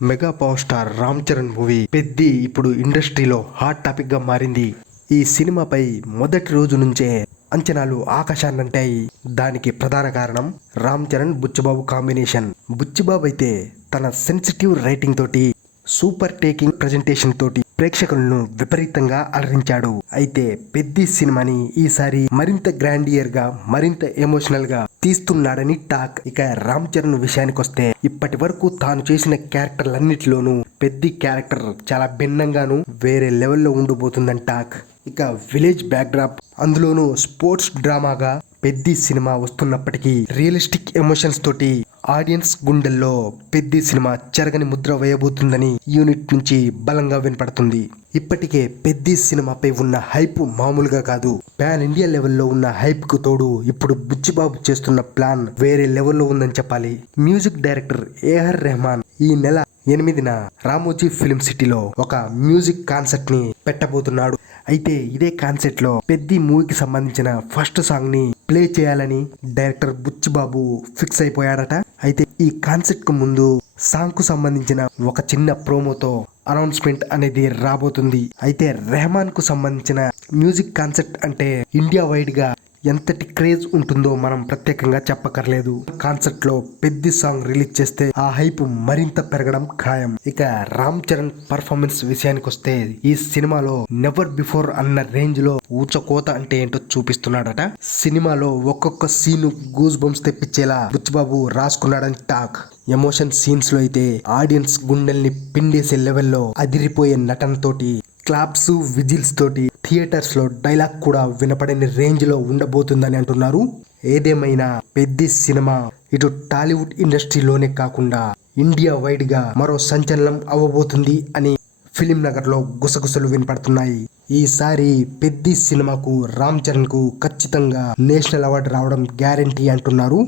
Mega power star Ram Charan movie Peddi ఇప్పుడు ఇండస్ట్రీలో hot టాపిక్గా మారింది. ఈ సినిమాపై మొదటి రోజు నుంచే అంచనాలు ఆకాశాన్నంటాయి. దానికి ప్రధాన కారణం రామ్ చరణ్ బుచ్చబాబు కాంబినేషన్. బుచ్చిబాబు అయితే తన సెన్సిటివ్ రైటింగ్ తోటి సూపర్ టేకింగ్ ప్రజెంటేషన్ తోటి ప్రేక్షకులను విపరీతంగా అలరించాడు. అయితే పెద్ది సినిమాని ఈసారి మరింత గ్రాండియర్గా మరింత ఎమోషనల్గా తీస్తున్నాడని టాక్. ఇక రామ్ చరణ్ విషయానికి వస్తే ఇప్పటి వరకు తాను చేసిన క్యారెక్టర్లన్నిటిలోనూ పెద్ద క్యారెక్టర్ చాలా భిన్నంగాను వేరే లెవెల్లో ఉండబోతుందని టాక్. ఇక విలేజ్ బ్యాక్డ్రాప్. అందులోనూ స్పోర్ట్స్ డ్రామాగా పెద్ది సినిమా వస్తున్నప్పటికీ రియలిస్టిక్ ఎమోషన్స్ తోటి ఆడియన్స్ గుండెల్లో పెద్ది సినిమా చెరగని ముద్ర వేయబోతుందని యూనిట్ నుంచి బలంగా వినపడుతుంది. ఇప్పటికే పెద్ది సినిమాపై ఉన్న హైప్ మామూలుగా కాదు. పాన్ ఇండియా లెవెల్లో ఉన్న హైప్కు తోడు ఇప్పుడు బుచ్చిబాబు చేస్తున్న ప్లాన్ వేరే లెవెల్లో ఉందని చెప్పాలి. మ్యూజిక్ డైరెక్టర్ ఏఆర్ రెహమాన్ ఈ నెల ఎనిమిదిన రామోజీ ఫిల్మ్ సిటీలో ఒక మ్యూజిక్ కాన్సర్ట్ని పెట్టబోతున్నాడు. అయితే ఇదే కాన్సెప్ట్లో పెద్ది మూవీకి సంబంధించిన ఫస్ట్ సాంగ్ని ప్లే చేయాలని డైరెక్టర్ బుచ్చిబాబు ఫిక్స్ అయిపోయాడట. అయితే ఈ కాన్సెప్ట్కు ముందు సాంగ్కు సంబంధించిన ఒక చిన్న ప్రోమోతో అనౌన్స్మెంట్ అనేది రాబోతుంది. అయితే రెహమాన్కు సంబంధించిన మ్యూజిక్ కాన్సెప్ట్ అంటే ఇండియా వైడ్గా ఎంతటి క్రేజ్ ఉంటుందో మనం ప్రత్యేకంగా చెప్పకర్లేదు. కాన్సర్ట్లో పెద్ద సాంగ్ రిలీజ్ చేస్తే ఆ హైప్ మరింత పెరగడం ఖాయం. ఇక రామ్ చరణ్ పర్ఫార్మెన్స్ విషయానికి వస్తే ఈ సినిమాలో నెవర్ బిఫోర్ అన్న రేంజ్లో ఊచకోత అంటే ఏంటో చూపిస్తున్నాడట. సినిమాలో ఒక్కొక్క సీన్ గూస్ బంప్స్ తెప్పించేలా బుచ్చిబాబు రాసుకున్నాడని టాక్. ఎమోషన్ సీన్స్లో అయితే ఆడియన్స్ గుండెల్ని పిండేసే లెవెల్లో అదిరిపోయే నటనతోటి క్లాప్స్ విజిల్స్ తోటి థియేటర్స్లో డైలాగ్ కూడా వినపడని రేంజ్లో ఉండబోతుందని అంటున్నారు. ఏదేమైనా పెద్ద సినిమా ఇటు టాలీవుడ్ ఇండస్ట్రీలోనే కాకుండా ఇండియా వైడ్గా మరో సంచలనం అవ్వబోతుంది అని ఫిలిం నగర్లో గుసగుసలు వినపడుతున్నాయి. ఈసారి పెద్ద సినిమాకు రామ్ చరణ్కు ఖచ్చితంగా నేషనల్ అవార్డు రావడం గ్యారంటీ అంటున్నారు.